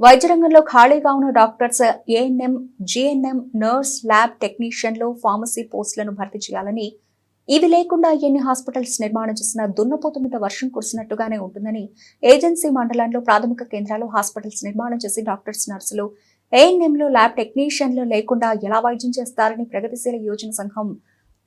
వైద్య రంగంలో ఖాళీగా ఉన్న doctors ANM GNM nurse lab టెక్నీషియన్లు pharmacy పోస్టులను భర్తీ చేయాలని ఇవి లేకుండా ఎన్ని హాస్పిటల్స్ నిర్మాణం చేసినా దున్నపోతు మీద వర్షం కురిసినట్టుగానే ఉంటుందని ఏజెన్సీ మండలంలో ప్రాథమిక కేంద్రాలు హాస్పిటల్స్ నిర్మాణం చేసి డాక్టర్స్ నర్సులు ఏఎన్ఎంలు ల్యాబ్ టెక్నీషియన్లు లేకుండా ఎలా వైద్యం చేస్తారని ప్రగతిశీల యోజన సంఘం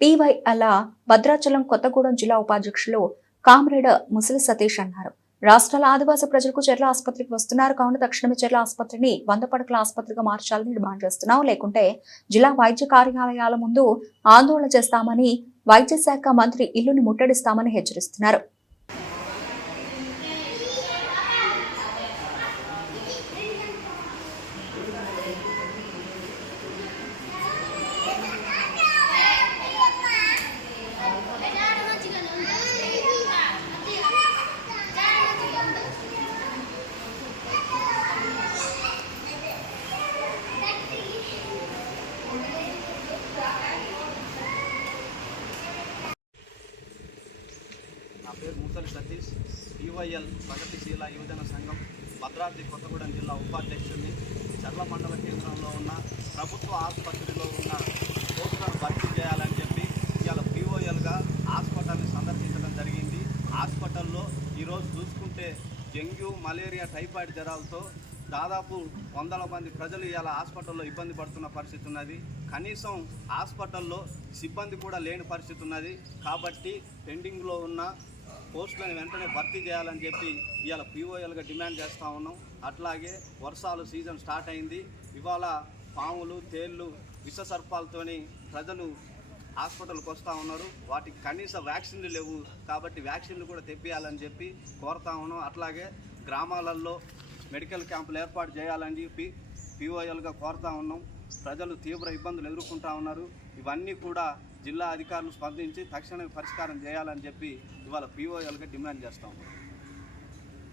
పివైఎల్ భద్రాచలం కొత్తగూడెం జిల్లా ఉపాధ్యక్షులు కామ్రేడ్ ముసలి సతీష్ అన్నారు. రాష్ట్రాల ఆదివాసీ ప్రజలకు చెర్ల ఆసుపత్రికి వస్తున్నారు. కావున తక్షణమే చెర్ల ఆసుపత్రిని వంద పడకల ఆసుపత్రిగా మార్చాలని డిమాండ్ చేస్తున్నాం. లేకుంటే జిల్లా వైద్య కార్యాలయాల ముందు ఆందోళన చేస్తామని వైద్య శాఖ మంత్రి ఇల్లుని ముట్టడిస్తామని హెచ్చరిస్తున్నారు. నా పేరు ముసలి సతీష్. ఈవైఎల్ ప్రగతిశీల యువజన సంఘం భద్రాద్రి కొత్తగూడెం జిల్లా ఉపాధ్యక్షుడిని. చర్ల మండల కేంద్రంలో ఉన్న ప్రభుత్వ ఆసుపత్రిలో ఉన్న పోస్టులను భర్తీ చేయాలని చెప్పి ఇవాళ పీఓఎల్గా హాస్పిటల్ని సందర్శించడం జరిగింది. హాస్పిటల్లో ఈరోజు చూసుకుంటే డెంగ్యూ మలేరియా టైఫాయిడ్ జ్వరాలతో దాదాపు వందల మంది ప్రజలు ఇవాళ హాస్పిటల్లో ఇబ్బంది పడుతున్న పరిస్థితి ఉన్నది. కనీసం హాస్పిటల్లో సిబ్బంది కూడా లేని పరిస్థితి ఉన్నది. కాబట్టి పెండింగ్లో ఉన్న పోస్టులను వెంటనే భర్తీ చేయాలని చెప్పి ఇవాళ పీఓఎల్గా డిమాండ్ చేస్తూ ఉన్నాం. అట్లాగే వర్షాలు సీజన్ స్టార్ట్ అయింది. ఇవాళ పాములు తేళ్ళు విష సర్పాలతోని ప్రజలు హాస్పిటల్కి వస్తూ ఉన్నారు. వాటికి కనీస వ్యాక్సిన్లు లేవు కాబట్టి వ్యాక్సిన్లు కూడా తెప్పియాలని చెప్పి కోరుతా ఉన్నాం. అట్లాగే గ్రామాలలో మెడికల్ క్యాంపులు ఏర్పాటు చేయాలని చెప్పి పీఓఎల్గా కోరుతా ఉన్నాం. ప్రజలు తీవ్ర ఇబ్బందులు ఎదుర్కొంటా ఉన్నారు. ఇవన్నీ కూడా జిల్లా అధికారులు స్పందించి తక్షణమే పరిష్కారం చేయాలని చెప్పి ఇవాళ పీఓఎల్గా డిమాండ్ చేస్తాం